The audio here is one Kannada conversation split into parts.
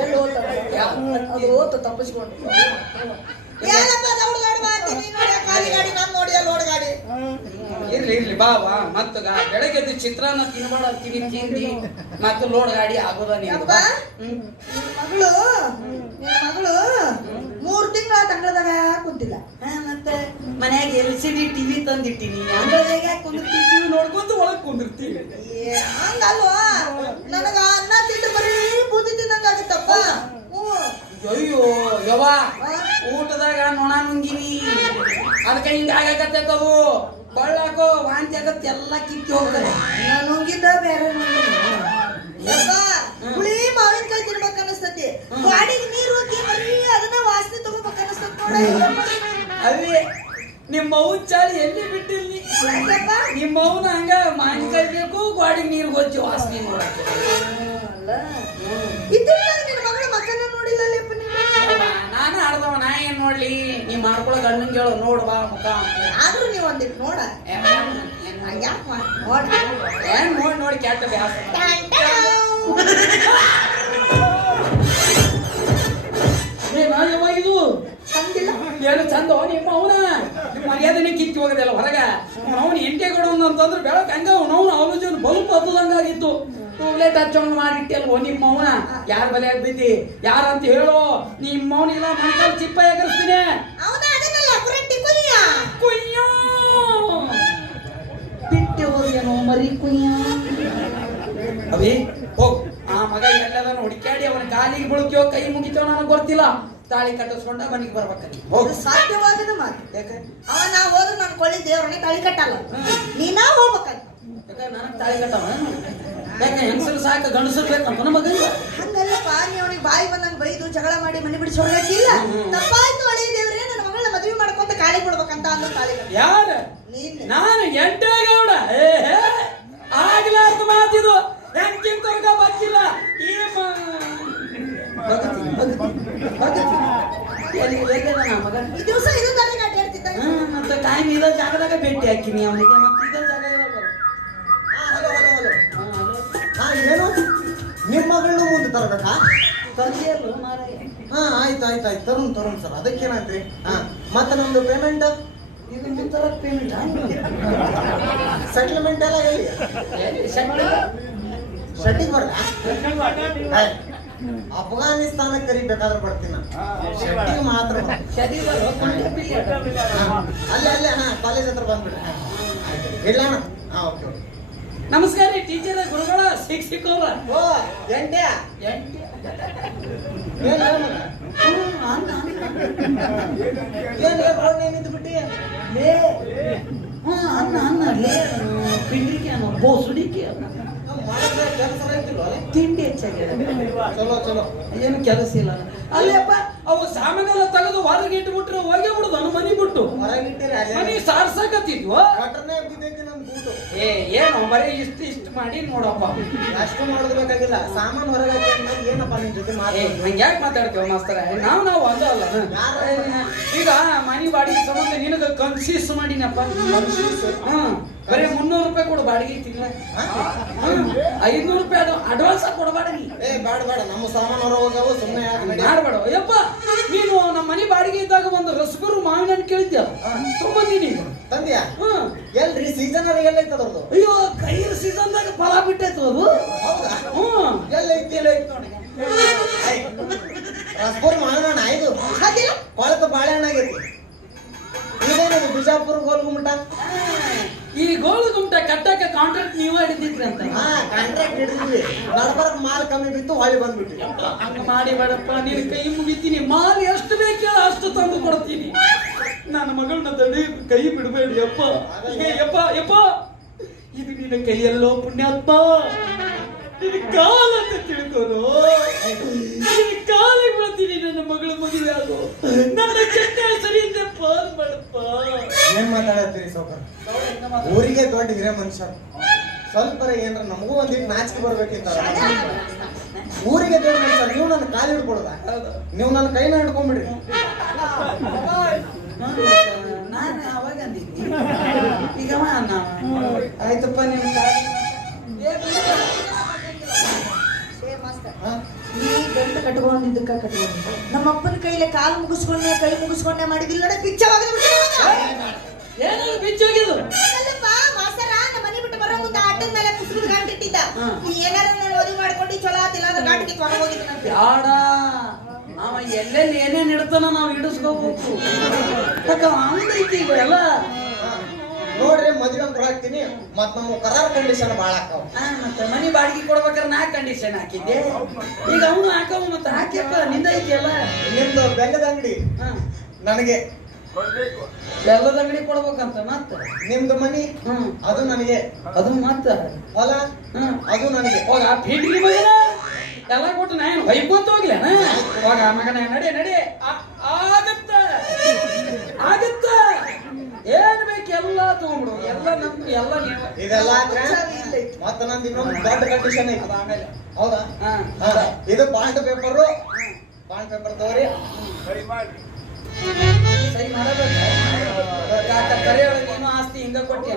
ಎಲ್ಲಿ ಅದು ಓದ್ತ ತಪ್ಪಿಸ್ಕೊಂಡು ಏನಪ್ಪ ದೌಡ್ ಗಾಡಿ ಮಾಡ್ತೀನಿ ನೋಡಿ ಖಾಲಿ ಗಾಡಿ ನಾನು ನೋಡಿ ಲೋಡ್ ಗಾಡಿ ಇರ್ಲಿ ಬಾವಾ ಮತ್ತ ಬೆಳಗ್ಗೆ ಚಿತ್ರಾನ್ನ ತಿನ್ಬೇಡ ತಿಂದಿ ಮತ್ತೆ ಲೋಡ್ ಗಾಡಿ ಆಗೋದ ಮಗಳು 3 ತಿಂಗಳ ತಂಗಳದಾಗ ಕುಂತಿಲ್ಲ ಮತ್ತೆ ಮನ್ಯಾಗ LCD TV ತಂದಿಟ್ಟಿನಿ ಅಂಗಳದಾಗ ಕುಂದಿರ್ತೀವಿ ನೋಡ್ಕೊಂತ ಒಳಗ್ ಕುಂದಿರ್ತೀವಿ ಹಂಗಲ್ವಾ ನನಗ ಅನ್ನ ತಿಂದು ಬರೀ ಬೂದಿ ತಿನ್ನಂಗ ಆಗುತ್ತಪ್ಪ ಅಯ್ಯೋ ಯವ್ವ ಊಟದಾಗ ನೊಣ ನುಂಗಿನಿ ಅದಕ್ಕೆ ಹಿಂಗ ಆಗಕತ್ತದು ಬಳ್ಳಾಕೋ ವಾಂತಿ ಆಗತ್ತೆ ಎಲ್ಲ ಕಿತ್ತಿ ಹೋಗ್ತದೆ ನಾನು ನುಂಗಿದ್ದ ಬೇರೆ ಹುಳಿ ಮಾವಿನಕಾಯಿ ತಿನ್ಬೇಕು ಅನಸ್ತತಿ ಗಾಡಿಗೆ ನೀರು ಹಾಕಿ ಬರೀ ಅದನ್ನ ವಾಸನೆ ತಗೋಬೇಕು ಅನಸ್ತತಿ ನೋಡ ಅಲ್ಲಿ ನಿಮ್ಮ ಅವ್ವ ಚಾಳಿ ಎಲ್ಲಿ ಬಿಟ್ಟಿಲ್ಲಿ ನಿಮ್ಮ ಅವ್ವನ ಹಂಗ ಮಾವಿನಕಾಯಿ ಬೇಕು ಗಾಡಿಗೆ ನೀರು ಗೊಚ್ಚಿ ವಾಸನೆ ನೋಡಕ್ಕೆ ನಿನ್ನ ಮಗಳ ಮಕ್ಕಳನ್ನ ನೋಡಿಲ್ಲಪ್ಪ ನಾನು ಆಡ್ದವ ನಾ ಏನ್ ನೋಡ್ಲಿ ನೀ ಮಾಡ್ಕೊಳ ಗಂಡನ್ ಕೇಳು ನೋಡ್ ಬಾ ಮುಖ ಆದ್ರೂ ನೀವ್ ಒಂದಿಟ್ಟು ನೋಡ ಏನ್ ನೋಡಿ ಕ್ಯಾಟ ಬ್ಯಾಸ ಇದು ಏನು ಚಂದ ನಿಮ್ಮ ಅವನ ನಿಮ್ಮ ಮರ್ಯಾದನೆ ಕಿತ್ತಿ ಹೋಗದಲ್ಲ ಹೊರಗ ಅವನು ಎಂಟೆ ಕೊಡೋನು ಅಂತಂದ್ರೆ ಬೆಳಕ್ ಹಂಗ ಅವನು ಆಲೋಚನೆ ಬಲ್ಪ್ ಹತ್ತದಂಗಾಗಿತ್ತು ಟೂಲೆಟ್ ಹಚ್ಚೋಂಗ್ ಮಾಡಿಟ್ಟಲ್ವೋ ನಿಮ್ಮ ಅವನ ಯಾರ ಬಲೆ ಆಗ್ಬಿದ್ದಿ ಯಾರಂತ ಹೇಳೋ ನಿಮ್ಮ ಅವನಿಲ್ಲ ಮಣ್ಕಲ್ ಚಿಪ್ಪ ಎಗರಿಸ್ತೀನಿ ಕುಯ್ಯ ಬಿಟ್ಟೆ ಹೋದೇನೋ ಮರಿ ಕುಯ್ಯ ಅವಿ ಹೋಗ್ ಆ ಮಗ ಎಲ್ಲದನ್ನು ಹುಡುಕ್ಯಾಡಿ ಅವನ ಕಾಲಿಗೆ ಬೀಳ್ತೀವೋ ಕೈ ಮುಗಿತೇವೋ ನನಗೆ ಗೊತ್ತಿಲ್ಲ ತಾಳಿ ಕಟ್ಟಿಸ್ಕೊಂಡ ಮನೆಗೆ ಬರ್ಬೇಕಂತ ಸಾಧ್ಯವಾಗದ ಮಾತು ಯಾಕೆ ಅವ ನಾ ಹೋದ್ರೆ ನಾನು ಕೊಳ್ಳಿ ದೇವ್ರನ್ನೇ ತಾಳಿ ಕಟ್ಟಲ್ಲ ನೀನಾ ಹೋಗ್ಬೇಕಂತ ಯಾಕೆ ನನಗೆ ತಾಳಿ ಕಟ್ಟವ ಯಾಕೆ ಹೆಂಗಸರು ಸಾಕ ಗಂಡಸರು ಬೇಕಂತ ನಮಗ ಹಂಗಲ್ಲಪ್ಪ ನೀ ಅವನಿಗೆ ಬಾಯಿ ಬಂದಂಗ ಬೈದು ಜಗಳ ಮಾಡಿ ಮನೆ ಬಿಡಿಸಿ ಹೊರಗಿಲ್ಲ ತಪ್ಪಾಯ್ತು ಒಳ್ಳೆ ದೇವ್ರೇ ನನ್ನ ಮಗಳನ್ನ ಮದುವೆ ಮಾಡ್ಕೊಂತ ಕಾಲಿ ಬಿಡ್ಬೇಕಂತ ಅಂದ್ರೆ ತಾಳಿ ಯಾರ ನಾನು ಎಂಟೇಗೌಡ ಆಗ್ಲಾರ್ದು ಮಾತಿದು ಹೆಂಗಿಂತವ್ರಗ ಬಂದಿಲ್ಲ ಈ ಮಗ ಈ ದಿವಸ ಇರೋದಾದ್ರೆ ಅಡ್ಡಾಡ್ತಿದ್ದ ಮತ್ತೆ ಟೈಮ್ ಇರೋ ಜಾಗದಾಗ ಭೇಟಿ ಹಾಕಿನಿ ಅವನಿಗೆ ಮತ್ತೆ ಇದೇ ಜಾಗ ಏನು ನಿಮ್ಮ ಮಗಳನ್ನ ಮುಂದೆ ತರಬೇಕಾ ತಂದೆಯಲ್ಲ ಮಾರಾಯ ಆಯ್ತು ತರುಣ್ ಸರ್ ಅದಕ್ಕೇನಾಯ್ತ್ರಿ ಮತ್ತೆ ನಮ್ದು ಪೇಮೆಂಟ್ ಇದಕ್ಕೆ ತರ ಪೇಮೆಂಟ್ ಸೆಟ್ಲ್ಮೆಂಟ್ ಎಲ್ಲ ಹೇಳಿ ಶೆಟ್ಟಿಗೆ ಬರ್ದ ಅಫ್ಘಾನಿಸ್ತಾನಕ್ಕೆ ಕರಿಬೇಕಾದ್ರೆ ಬರ್ತೀನಿ ಶೆಟ್ಟಿಗೆ ಮಾತ್ರ ಅಲ್ಲೇ ಕಾಲೇಜ್ ಹತ್ರ ಬಂದ್ಬಿಡ್ರಿ ಇಲ್ಲ ಓಕೆ ನಮಸ್ಕಾರ ರೀ ಟೀಚರ್ ಗುರುಗಳ ಶಿಕ್ಷಕವ್ರ ಓ ಎಂಟೆ ನಿಂತ್ಬಿಟ್ಟಿ ಅನ್ನ ಲೇ ಪಿಂಡಿಕೆ ಅನ್ನೋ ಬೋಸುಡಿಕೆ ತಿಂಡಿ ಹೆಚ್ಚಾಗಿ ಚಲೋ ಏನು ಕೆಲಸ ಇಲ್ಲ ಅಲ್ಲಪ್ಪ ಅವು ಸಾಮಾನೆಲ್ಲ ತೆಗೆದು ಹೊರಗೆ ಇಟ್ಬಿಟ್ರೆ ಹೋಗೇ ಬಿಡುದು ಅನು ಮನಿ ಬಿಟ್ಟು ಮನಿ ಸಾರ್ಸಕತ್ತಿದ್ವು ಏನು ಬರೀ ಇಷ್ಟು ಮಾಡಿ ನೋಡಪ್ಪ ಅಷ್ಟು ಮಾಡೋದ್ಬೇಕಾಗಿಲ್ಲ ಸಾಮಾನು ಹೊರಗೆ ಏನಪ್ಪ ನಿಮ್ ಜೊತೆ ಹಂಗ ಯಾಕೆ ಮಾತಾಡ್ತೇವ ಮಾಸ್ತರ ನಾವು ಒಂದ ಅಲ್ಲ ಈಗ ಮನಿ ಬಾಡಿಗೆ ಸಂಬಂಧ ನಿನಗ ಕನ್ಸಿಸ್ ಮಾಡಿನಪ್ಪ ಬರೀ 300 ರೂಪಾಯಿ ಕೊಡು ಬಾಡಿಗೆ ತಿಂಗಳ 500 ರೂಪಾಯಿ ಅದು ಅಡ್ವಾನ್ಸ್ ಕೊಡಬೇಡ ನೀ ಬೇಡ ನಮ್ಮ ಸಾಮಾನು ಹೊರ ಹೋಗವು ಸುಮ್ಮನೆ ಮಾಡ್ಬೇಡ ಯಪ್ಪ ನೀನು ನಮ್ಮ ಮನಿ ಬಾಡಿಗೆ ಇದ್ದಾಗ ಒಂದು ರಸಗುರು ಮಾವಿನ ಹಣ್ಣು ಕೇಳಿದ್ಯ ತೊಗೊಂಬಂದಿನಿ ತಂದ್ಯಾ ಎಲ್ರಿ ಸೀಸನ್ ಅಲ್ಲಿ ಎಲ್ಲ ಐತದ್ರದು ಅಯ್ಯೋ ಕೈಯ ಸೀಸನ್ದಾಗ ಫಲ ಬಿಟ್ಟೈತು ಅದು ಎಲ್ಲ ಐತಿ ನೋಡಿ ರಸಗುರು ಮಾವಿನ ಹಣ್ಣು ಆಯ್ತು ಕೊಳತ ಬಾಳೆಹಣ್ಣು ಆಗೈತಿ ಇದೇನದು ಬಿಜಾಪುರ ಗೋಲ್ಗುಮಟ ಈ ಗೋಲ್ಗುಮಟ ಕಟ್ಟಕ್ಕೆ ಕಾಂಟ್ರಾಕ್ಟ್ ನೀವು ಹಿಡಿದಿದ್ರಿ ಅಂತ ಕಾಂಟ್ರಾಕ್ಟ್ ಹಿಡಿದ್ವಿ ನಡ್ಬರ್ಕ್ ಮಾಲ್ ಕಮ್ಮಿ ಬಿತ್ತು ಹೊಳ್ಳಿ ಬಂದ್ಬಿಟ್ಟಿ ಹಂಗ ಮಾಡಿ ಬೇಡಪ್ಪ ನೀನು ಕೈ ಮುಗಿತೀನಿ ಮಾಲ್ ಎಷ್ಟು ಬೇಕೇಳ ಅಷ್ಟು ತಂದು ಕೊಡ್ತೀನಿ ನನ್ನ ಮಗಳನ್ನ ತಡಿ ಕೈ ಬಿಡಬೇಡಿ ಯಪ್ಪ ಇದು ನಿನ್ನ ಕೈಯಲ್ಲೋ ಪುಣ್ಯಾತ್ಮ ನಿನ್ನ ಕಾಲ ಅಂತ ತಿಳ್ಕೊರು ನಿನ್ನ ಕಾಲಿಗೆ ಬೀಳ್ತೀನಿ ನನ್ನ ಮಗಳ ಮದುವೆ ಆಗೋ ನನ್ನ ಚಟ್ಟೆ ಸರಿಯಿಂದ ಪಾಲ್ ಮಾಡಪ್ಪ ಏನ್ ಮಾತಾಡತ್ತೀರಿ ಸೌಕರ್ ಊರಿಗೆ ದೊಡ್ಡ ಹಿರಿಯ ಮನುಷ್ಯ ಸ್ವಲ್ಪ ಏನ್ರ ನಮಗೂ ಒಂದಿಟ್ಟು ನಾಚಿಕೆ ಬರ್ಬೇಕಿಂತ ಊರಿಗೆ ದೊಡ್ಡ ಮನುಷ್ಯ ನೀವು ನನ್ನ ಕಾಲು ಹಿಡ್ಕೊಡದ ನೀವು ನನ್ನ ಕೈನ ಹಿಡ್ಕೊಂಡ್ಬಿಡ್ರಿ ನಾನು ಅವಾಗ ಅಂದಿದ್ನಿ ಈಗ ಆಯ್ತಪ್ಪ ನಿಮ್ಮ ನೀ ಕಟ್ಕೊಂಡಿದ್ದಕ್ಕ ಕಟ್ಕೊಂಡು ನಮ್ಮ ಅಪ್ಪನ ಕೈಲೆ ಕಾಲು ಮುಗಿಸ್ಕೊಂಡೆ ಕೈ ಮುಗಿಸ್ಕೊಂಡೆ ಮಾಡಿದಿಲ್ಲ ನೋಡಿ ಪಿಚ್ಚವಾಗ ಏನಾದ್ರು ಬಿಚ್ಚೋಗಿದ್ದು ಅಲ್ಲಪ್ಪ ಮಾಸ್ತರ ನಮ್ಮ ಮನೆ ಬಿಟ್ಟು ಬರೋ ಮುಂದೆ ಆಟದ ಮೇಲೆ ಪುಸ್ತಕದ ಗಂಟಿಟ್ಟಿದ್ದ ನೀ ಏನಾರ ನಾನು ಮದುವೆ ಮಾಡ್ಕೊಂಡು ಚಲೋ ಆತಿಲ್ಲ ಅಂದ್ರೆ ಗಾಟಿಗೆ ಹೊರ ಹೋಗಿದ್ದ ಬ್ಯಾಡ ಅವ ಎಲ್ಲೆಲ್ಲಿ ಏನೇನ್ ಇಡ್ತಾನ ನಾವು ಇಡಿಸ್ಕೋಬೇಕು ಅವನೈತಿ ಎಲ್ಲ ನೋಡ್ರಿ ಮದ್ವೆ ಅಂತ ಹಾಕ್ತೀನಿ ಮತ್ ನಮ್ಮ ಕರಾರ್ ಕಂಡೀಷನ್ ಬಾಳ ಹಾಕಾವ ಮತ್ತೆ ಮನಿ ಬಾಡಿಗೆ ಕೊಡ್ಬೇಕಾದ್ರೆ ನಾ ಕಂಡೀಷನ್ ಹಾಕಿದ್ದೆ ಈಗ ಅವನು ಹಾಕವ ಮತ್ತೆ ಹಾಕ್ಯಪ್ಪ ನಿಂದ ಐತಿಯಲ್ಲ ನಿಮ್ದು ಬೆಲ್ಲದ ಅಂಗಡಿ ನನಗೆ ಬೆಲ್ಲದ ಅಂಗಡಿ ಕೊಡ್ಬೇಕಂತ ಮತ್ತ ನಿಮ್ದು ಮನಿ ಅದು ನನಗೆ ಅದು ಮತ್ತ ಹೊಲ ಅದು ನನಗೆ ಹೋಗ ಫೀಟ್ರಿ ಮಗನ ಎಲ್ಲ ಕೊಟ್ಟು ನಾನು ಹೊಯ್ಕೊಂತ ಹೋಗ್ಲೇನ ಹೋಗ ಮಗನ ನಡಿ ನಡಿ ಆಗತ್ತ ಆಗತ್ತ ಏನ್ ಬೇಕು ಎಲ್ಲ ತಗೊಂಡ್ಬಿಡು ಎಲ್ಲ ನಮ್ದು ಎಲ್ಲ ನೀವು ಇದೆಲ್ಲ ಮತ್ತ ನಂದು ಇನ್ನೊಂದು ದೊಡ್ಡ ಕಂಡೀಷನ್ ಐತಿ ಆಮೇಲೆ ಹೌದಾ ಇದು ಬಾಂಡ್ ಪೇಪರ್ ತಗೋರಿ ಸರಿ ಮಾಡಬೇಕು ಕರೆಯೊಳಗೆ ನೀನು ಆಸ್ತಿ ಹಿಂಗ ಕೊಟ್ಟಿ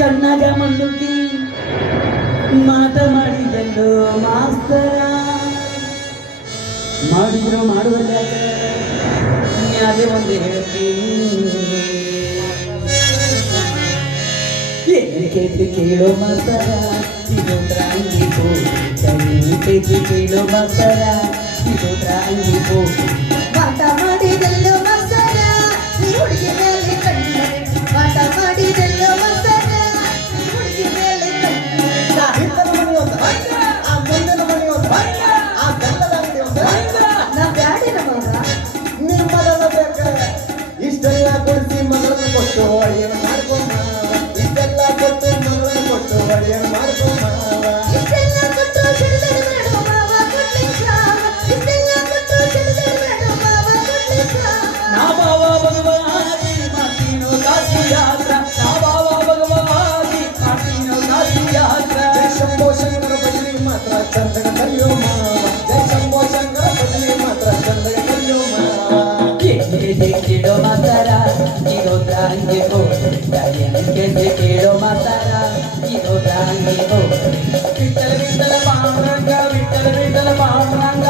ಕಣ್ಣಾಗ ಮಣ್ಣುಕಿ ಮಾತ ಮಾಡಿದೆಲ್ಲೋ ಮಾಸ್ತರ ಮಾಡಿದ್ರು ಮಾಡುವಲ್ಲ ಅದೇ ಒಂದು ಹೇಳ್ತೀನಿ ಕೇಳೋ ಮಾಸ್ತರ ಇದು ತ್ರಾಂಗಿಕೋ ಕೇಳೋ ಮಾಸ್ತರ ಇದು ತ್ರಾಂಗಿಕೋ ಮಾಟ ಮಾಡಿದೆಲ್ಲೋ ಮಾಸ್ತರ ಈ ಹುಡುಗಿ ಮೇಲೆ ಕಣ್ಣು ಮಾಟ ಮಾಡಿದೆಲ್ಲೋ ಮಾಸ್ತರ ಈ ಹುಡುಗಿ ಮೇಲೆ ಕಣ್ಣು ಹಿಂದಲ ಮನಿ ಒಂದು ಆ ಮುಂದಿನ ಮನಿ ಒಂದು ಆ ಬೆಲ್ಲದ ಅಂಗಡಿ ಒಂದು ನಾ ಬ್ಯಾಡಿ ನಮಗ ನಿಮ್ಮದಲ್ಲ ಬೇಕ ಇಷ್ಟೆಲ್ಲ ಕೊಡಿಸಿ ಮಗಳನ್ನು ಕೊಟ್ಟು ಅಡಿಯನ್ನು ಮಾಡ್ಕೊಂಡ ಇಷ್ಟೆಲ್ಲ ಕೊಟ್ಟು ಮಗಳನ್ನು ಕೊಟ್ಟು ಅಡಿಯನ್ನು ಮಾಡ್ಕೊಂಡ ಇಷ್ಟೆಲ್ಲ ಕೊಟ್ಟು ಚೆಲ್ಲದೆ ಬೇಡ ಮಾವ ಕೊಡ್ಲಿ ಶ್ರಾಮ ಇಷ್ಟೆಲ್ಲ ಕೊಟ್ಟು ಚೆಲ್ಲದೆ ಬೇಡ ಮಾವ ಕೊಡ್ಲಿ ಶ್ರಾಮ ನಾ ಬಾವ ಭಗವಾನಿ ಮಾಡ್ತೀನೋ ಕಾಶಿ ಯಾತ್ರ ನಾ ಬಾವ ಭಗವಾನಿ ಮಾಡ್ತೀನೋ ಕಾಶಿ ಯಾತ್ರ ಜೈ ಶಂಭೋ ಶಂಕರ ಭಜನೆ ಮಾತ್ರ ಚಂದಗ ಕಲಿಯೋ ಮಾವ ಜೈ ಶಂಭೋ ಶಂಕರ ಭಜನೆ ಮಾತ್ರ ಚಂದಗ ಕಲಿಯೋ ಮಾವ ಕೇಳೋ ಮಾತಾರ ಇದು ತ್ರಾಂಗಿಕೋ ಕೇಳೋ ಮಾತಾರ ಇದು ತ್ರಾಂಗಿಕೋ ವಿಠಲ ವಿಠಲ ಪಾಂಡುರಂಗ ವಿಠಲ ವಿಠಲ ಪಾಂಡುರಂಗ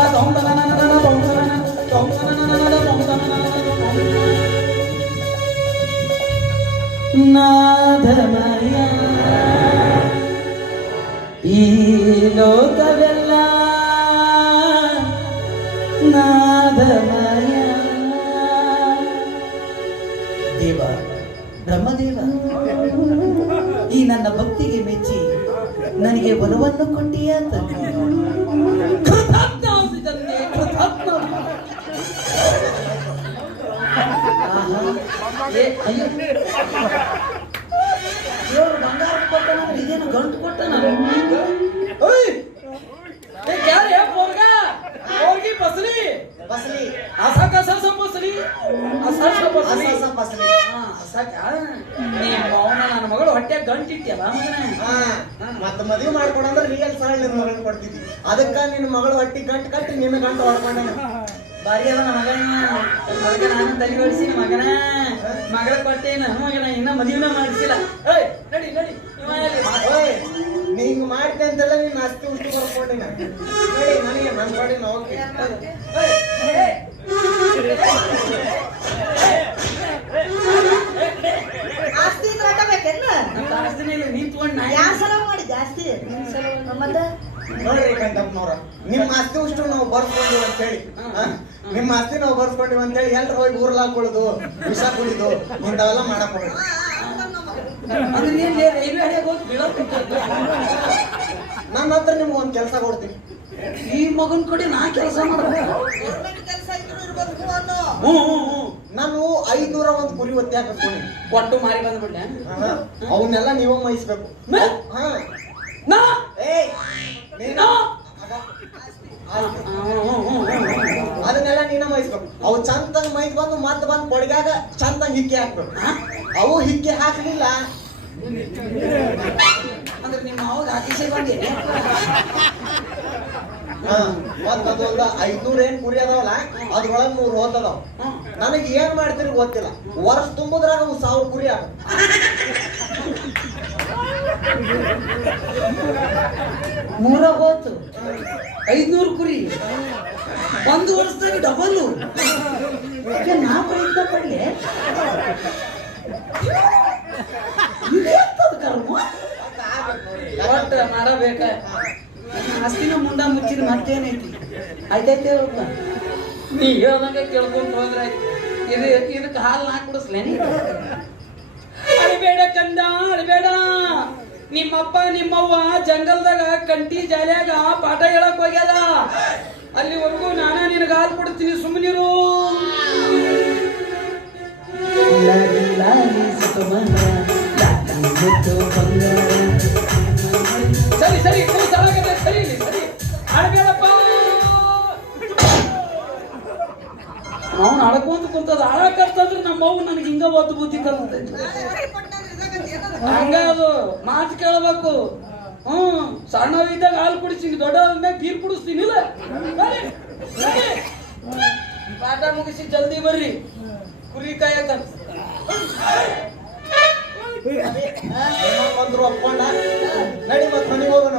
ನಾದಮಯ ಈ ಲೋಕವೆಲ್ಲ ನಾದಮಯ ದೇವ ಬ್ರಹ್ಮದೇವ ಈ ನನ್ನ ಭಕ್ತಿಗೆ ಮೆಚ್ಚಿ ನನಗೆ ವರವನ್ನು ಕೊಟ್ಟಿಯ ತಂದೆ ಕೃತಜ್ಞಾಸಿ ತಂದೆ ಕೃತಜ್ಞ ದೇವರು ಬಂಗಾರ ಕೊಟ್ಟನ ಇದೇನು ಗಂಟು ಕೊಟ್ಟನ ಯಾರೇ ಪೋರ್ಗ ಹೋಗಿ ಬಸಲಿ ಬಸಲಿ ಅಸ ಕಸ ಬಸಲಿ ಅಸ ಬಸಲಿ ಅಸ ಬಸಲಿ ನನ್ನ ಮಗಳು ಹೊಟ್ಟೆ ಗಂಟಿಟ್ಟಿಯಲ್ಲ ಮಗನೇ ಮತ್ತ ಮದುವೆ ಮಾಡ್ಕೊಡಂದ್ರೆ ರಿಯಲ್ ಸರಳ ನಿನ್ನ ಮಗನ್ ಕೊಡ್ತಿದ್ದಿ ಅದಕ್ಕ ನಿನ್ನ ಮಗಳು ಹೊಟ್ಟಿ ಗಂಟು ಕಟ್ಟಿ ನಿನ್ನ ಗಂಟು ಹೊಡ್ಕೊಂಡ ಬಾರಿ ಅದ ಮಗನ ನಾನು ತಲೆ ಹೊಡಿಸಿ ಮಗನ ಮಗಳ ಕೊಟ್ಟೇನ ಮಗನ ಇನ್ನ ಮದುವೆನ ಮಾಡಿಸಿಲ್ಲ ನಡಿ ನಡಿ ನೀ ಹಿಂಗ್ ಮಾಡ್ತೆ ಅಂತೆಲ್ಲ ನೀನ್ ಆಸ್ತಿ ಉಂಟು ಬರ್ಕೊಂಡಿನ ನೋಡಿ ನನಗೆ ನನ್ನ ಪಾಡಿ ನಾವು ಆಸ್ತಿ ಕಟ್ಟಬೇಕೇನ ಆಸ್ತಿನೇ ಇಲ್ಲ ನೀನ್ ತಗೊಂಡ್ ನಾ ಯಾ ಸಲ ಮಾಡಿ ಜಾಸ್ತಿ ನಿಮ್ ಸಲ ಮತ್ತೆ ನೋಡ್ರಿ ಕಂದಪ್ಪನವ್ರ ನಿಮ್ಮ ಆಸ್ತಿ ಉಷ್ಟು ನಾವು ಬರ್ಸ್ಕೊಂಡಿವ್ ಅಂತ ಹೇಳಿ ನಿಮ್ಮ ಆಸ್ತಿ ನಾವು ಬರ್ಸ್ಕೊಂಡಿವ್ ಅಂತ ಹೇಳಿ ಎಲ್ರು ಹೋಗಿ ಊರ್ಲ ಹಾಕೊಳ್ಳೋದು ವಿಷ ಕುಡಿದು ಇಂಥವೆಲ್ಲ ಮಾಡಕ್ ಹೋಗ್ಬೇಕು ಅಂದ್ರೆ ನೀನ್ ರೈಲ್ವೆ ಹಡಿಯಾಗ ಹೋಗಿ ಬೀಳೋದು ನನ್ನ ಹತ್ರ ನಿಮ್ಗೆ ಒಂದ್ ಕೆಲಸ ಕೊಡ್ತೀನಿ ಈ ಮಗನ್ ಕಡೆ ನಾ ಕೆಲಸ ಮಾಡ್ಬೇಕು ಕೆಲಸ ಇದ್ರು ಇರ್ಬೇಕು ಅನ್ನೋ ನಾನು 501 ಕುರಿ ಒತ್ತೆ ಹಾಕಿಸ್ತೀನಿ ಕೊಟ್ಟು ಮಾರಿ ಬಂದ್ಬಿಡ್ಲೆ ಅವನ್ನೆಲ್ಲ ನೀವೇ ಮೈಸ್ಬೇಕು ನಾ ಏಯ್ ನೀನು ಅದನ್ನೆಲ್ಲ ನೀನ ಮೈಸ್ಬೇಕು ಅವು ಚಂದಂಗ್ ಮೈದ್ ಬಂದು ಮತ್ ಬಂದ್ ಕೊಡಗಾಗ ಚಂದಂಗ್ ಹಿಕ್ಕಿ ಹಾಕ್ಬೇಕು ಅವು ಹಿಕ್ಕಿ ಹಾಕ್ಲಿಲ್ಲ ಅಂದ್ರೆ ನಿಮ್ಮ ಅವಾಗ ಹಾಕಿಸಿ ಬಂದಿ ಮತ್ ಅದೊಂದು 500 ಏನ್ ಕುರಿ ಅದಾವಲ್ಲ ಅದ್ರೊಳಗ್ 100 ಹೋತದಾವ್ ನನಗೆ ಏನ್ ಮಾಡ್ತೀರಿ ಗೊತ್ತಿಲ್ಲ ವರ್ಷ ತುಂಬುದ್ರಾಗ 1000 ಕುರಿ ಆಗ ಮೂರ ಹೋತು 500 ಕುರಿ 1 ವರ್ಷದಾಗ ಡಬಲ್ ನಾ ಪ್ರಯತ್ನ ಪಡ್ಲಿ ಕರ್ಮ ಒಟ್ಟ ಮಾಡಬೇಕ ಆಸ್ತಿನ ಮುಂಡ ಮುಚ್ಚಿದ ಮತ್ತೇನೈತಿ ಆಯ್ತಾಯ್ತೇ ಹೋಗ್ಬ ನೀ ಹೇಳ್ದಂಗ ಕೇಳ್ಕೊಂತ ಹೋದ್ರ ಇದಕ್ಕೆ ಹಾಲು ನಾ ಕುಡಿಸ್ಲೇನಿ ಅಳಬೇಡ ಕಂದ ಅಳಬೇಡ ನಿಮ್ಮಪ್ಪ ನಿಮ್ಮವ್ವ ಜಂಗಲ್ದಾಗ ಕಂಟಿ ಜಾಲ್ಯಾಗ ಪಾಠ ಹೇಳಕ್ ಹೋಗ್ಯಾದ ಅಲ್ಲಿವರೆಗೂ ನಾನ ನಿನಗ ಹಾಲು ಕೊಡ್ತೀನಿ ಸುಮ್ಮನಿರು ಸರಿ ಸರಿ ಸರಿ ಸರಿ ಅಳಬೇಡಪ್ಪ ಅವ್ನು ಅಳಕೊಂತ ಕುಂತದ ಅಳಕತ್ತಂದ್ರೆ ನಮ್ಮ ಅವ್ವ ನನಗೆ ಹಿಂಗ ಒದ್ದು ಬುದ್ಧಿ ಕಲ್ತೈತಿ ಹಂಗ ಅದು ಮಾತು ಕೇಳಬೇಕು ಸಣ್ಣವಿದ್ದಾಗ ಹಾಲು ಕುಡಿಸ್ತೀನಿ ದೊಡ್ಡವ್ರ ಬೀರ್ ಕುಡಿಸ್ತೀನಿಲ್ಲ ಪಾಠ ಮುಗಿಸಿ ಜಲ್ದಿ ಬರ್ರಿ ಕುರಿ ಕಾಯಕ ಬಂದ್ರು ಒಪ್ಕೊಂಡ ನಡಿ ಮತ್ ಮನೆಗೆ ಹೋಗೋಣ